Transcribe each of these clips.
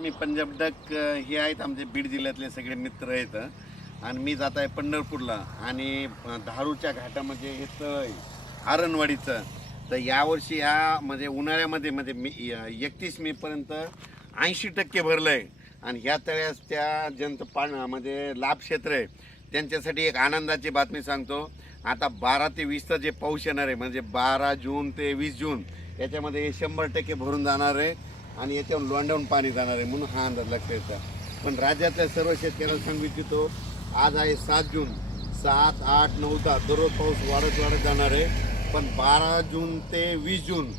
मी Punjab duck हे आहेत आमचे बीड जिल्ह्यातले सगळे मित्र आहेत आणि मी जात आहे पंढरपूरला आणि धारूच्या घाटामध्ये हे तळ आहे आरणवाडीचं. तर यावर्षी ह्या म्हणजे उन्हाळ्यामध्ये म्हणजे मी 31 मे पर्यंत 80% भरलं आहे आणि ह्या तळ्यास त्या ज्यांचं म्हणजे लाभ क्षेत्र आहे त्यांच्यासाठी एक आनंदाची बातमी सांगतो. आता 12 ते 20चा जे पाऊस येणार आहे म्हणजे 12 जून ते 20 जून याच्यामध्ये 100% भरून जाणार आहे आणि याच्यावर लोंढावून पाणी जाणार आहे म्हणून हा अंदाज लक्षात येतो. पण राज्यातल्या सर्व शेतकऱ्यांना सांगू इच्छितो, आज आहे 7 जून, 7, 8, 9, 10 दररोज पाऊस वाढत जाणार आहे. पण 12 जून ते 20 जून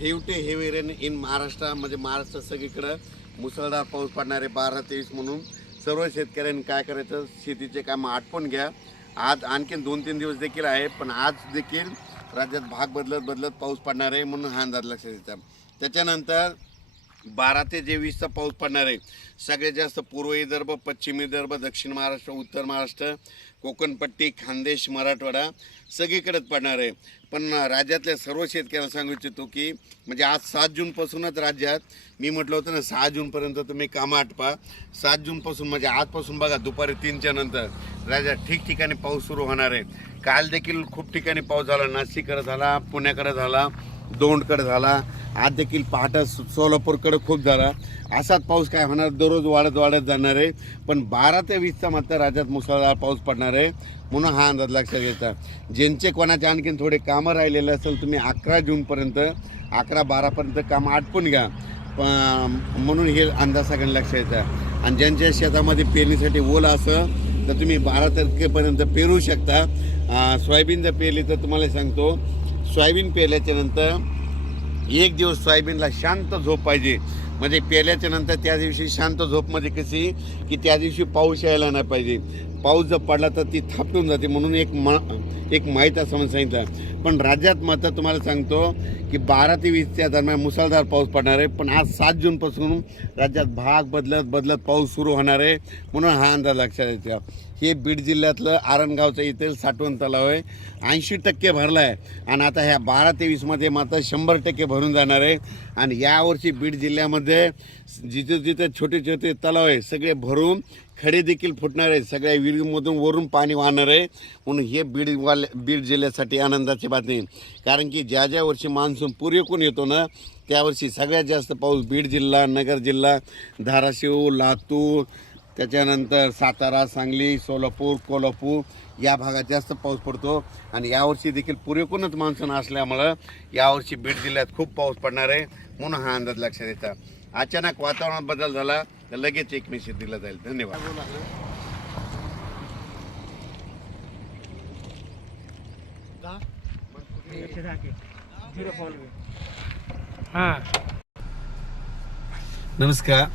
हेवी रेन इन महाराष्ट्र म्हणजे महाराष्ट्र सगळीकडं मुसळधार पाऊस पडणार आहे 12 ते 20 म्हणून सर्व शेतकऱ्यांनी काय करायचं, शेतीचे कामं आटपून घ्या. आज आणखीन 2-3 दिवस देखील आहे पण आज देखील राज्यात भाग बदलत पाऊस पडणार आहे म्हणून हा अंदाज लक्षात येतात. त्याच्यानंतर 12 ते 20चा पाऊस पडणार आहे. सगळ्यात जास्त पूर्व विदर्भ, पश्चिम विदर्भ, दक्षिण महाराष्ट्र, उत्तर महाराष्ट्र, कोकणपट्टी, खानदेश, मराठवाडा सगळीकडेच पडणार आहे. पण राज्यातल्या सर्व शेतकऱ्यांना सांगू इच्छितो की म्हणजे आज 7 जूनपासूनच राज्यात मी म्हटलं होतं ना 6 जूनपर्यंत तुम्ही कामं आटपा. 7 जूनपासून म्हणजे आजपासून बघा दुपारी 3च्या नंतर राज्यात ठिकठिकाणी पाऊस सुरू होणार आहे. काल देखील खूप ठिकाणी पाऊस झाला, नाशिककडे झाला, पुण्याकडे झाला, दौंडकडे झाला, आज देखील पहाटे सोलापूरकडे खूप झाला. असाच पाऊस काय होणार, दररोज वाढत जाणार आहे. पण 12 ते 20चा मात्र राज्यात मुसळधार पाऊस पडणार आहे म्हणून हा अंदाज लक्षात घ्यायचा. ज्यांचे कोणाचे आणखीन थोडे कामं राहिलेले असेल तुम्ही 11 जूनपर्यंत 11-12पर्यंत कामं आटपून घ्या म्हणून हे अंदाज सगळ्यांना लक्षात येतं. आणि ज्यांच्या शेतामध्ये पेरणीसाठी ओलं असं तर तुम्ही 12 तारखेपर्यंत पेरू शकता. सोयाबीन जर पेरली तर तुम्हाला सांगतो, सोयाबीन पेरल्याच्या नंतर 1 दिवस सोयाबीनला शांत झोप पाहिजे. म्हणजे पेरल्याच्या नंतर त्या दिवशी शांत झोपमध्ये कशी की त्या दिवशी पाऊस यायला नाही पाहिजे. पाऊस जर पडला तर ती थापटून जाते म्हणून एक माहीत असं म्हणून सांगितलं. पण राज्यात मात्र तुम्हाला सांगतो की 12 ते 20च्या दरम्यान मुसळधार पाऊस पडणार आहे. पण आज 7 जूनपासून राज्यात भाग बदलत पाऊस सुरू होणार आहे म्हणून हा अंदाज लक्षात येतो. हे बीड जिल्ह्यातलं आरणगावचं इथे साठवण तलाव आहे, 80% भरला आहे आणि आता ह्या 12 ते 20मध्ये मात्र 100% भरून जाणार आहे. आणि यावर्षी बीड जिल्ह्यामध्ये जिथे छोटे तलाव आहे सगळे भरून खडे देखील फुटणार आहे, सगळ्या विहिरीमधून वरून पाणी वाहणार आहे म्हणून हे बीड जिल्ह्यासाठी आनंदाची बातमी. कारण की ज्या वर्षी मान्सून पुरेपूर येतो ना त्यावर्षी सगळ्यात जास्त पाऊस बीड जिल्हा, नगर जिल्हा, धाराशिव, लातूर, त्याच्यानंतर सातारा, सांगली, सोलापूर, कोल्हापूर या भागात जास्त पाऊस पडतो. आणि यावर्षी देखील पुरेपूरच मान्सून असल्यामुळं यावर्षी बीड जिल्ह्यात खूप पाऊस पडणार आहे म्हणून हा अंदाज लक्षात येतात. अचानक वातावरणात बदल झाला तर लगेच एक मेसेज दिला जाईल. धन्यवाद. नमस्कार.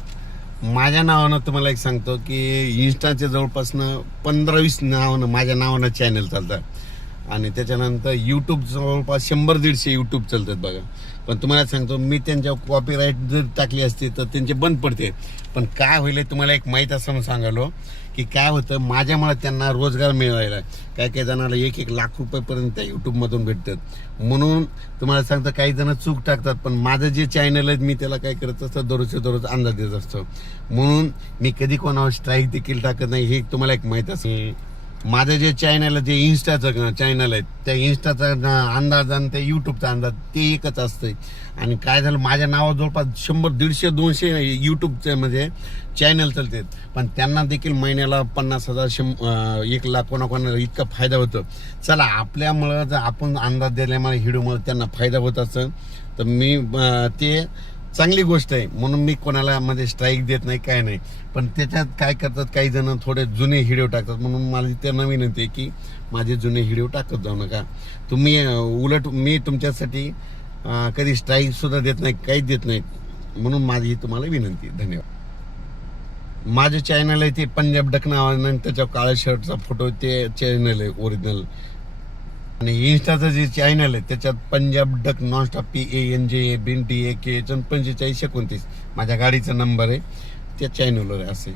माझ्या नावानं तुम्हाला एक सांगतो की इन्स्टाच्या जवळपासनं 15-20 नावानं माझ्या नावानं चॅनल चालतात आणि त्याच्यानंतर यूट्यूब जवळपास 100-150 यूट्यूब चालतात बघा. पण तुम्हाला सांगतो मी त्यांच्यावर कॉपीराईट जर टाकली असती तर त्यांचे बंद पडते. पण काय होईल तुम्हाला एक माहीत असं म्हणून सांगालो की काय होतं, माझ्यामुळे त्यांना रोजगार मिळायला काही जणांना 1-1 लाख रुपयेपर्यंत यूट्यूबमधून भेटतात. म्हणून तुम्हाला सांगतो काही जण चूक टाकतात पण माझं जे चॅनल आहे मी त्याला काय करत असतं दररोज अंदाज देत असतो म्हणून मी कधी कोणावर स्ट्राईक देखील टाकत नाही. हे तुम्हाला एक माहीत असेल. माझं जे चॅनल आहे जे इन्स्टाचं चॅनल आहे त्या इन्स्टाचा अंदाज आणि त्या यूट्यूबचा अंदाज ते एकच असतं. आणि काय झालं माझ्या नावावर जवळपास 100-150-200 यूट्यूबचे म्हणजे चॅनल चालतात पण त्यांना देखील महिन्याला 50,000 1 लाख कोणाकोणाला इतका फायदा होतो. चला आपल्यामुळं जर आपण अंदाज दिल्यामुळे व्हिडिओमुळे त्यांना फायदा होत असेल तर मी ते चांगली गोष्ट आहे म्हणून मी कोणाला मध्ये स्ट्राईक देत नाही काय नाही. पण त्याच्यात काय करतात काही जण थोडे जुने व्हिडिओ टाकतात म्हणून मला त्यांना विनंती आहे की माझे जुने व्हिडिओ टाकत जाऊ नका तुम्ही. उलट मी तुमच्यासाठी कधी स्ट्राईक सुद्धा देत नाही, काहीच देत नाही म्हणून माझी तुम्हाला विनंती. धन्यवाद. माझे चॅनल आहे ते पंजाब डक नावानं, त्याच्यावर काळ्या शर्टचा फोटो ते चॅनल आहे ओरिजिनल. आणि इन्स्टाचं जे चॅनल आहे त्याच्यात Punjab duck nonstop PANJA BNTAK 4529 माझ्या गाडीचा नंबर आहे त्या चॅनलवर आहे असं.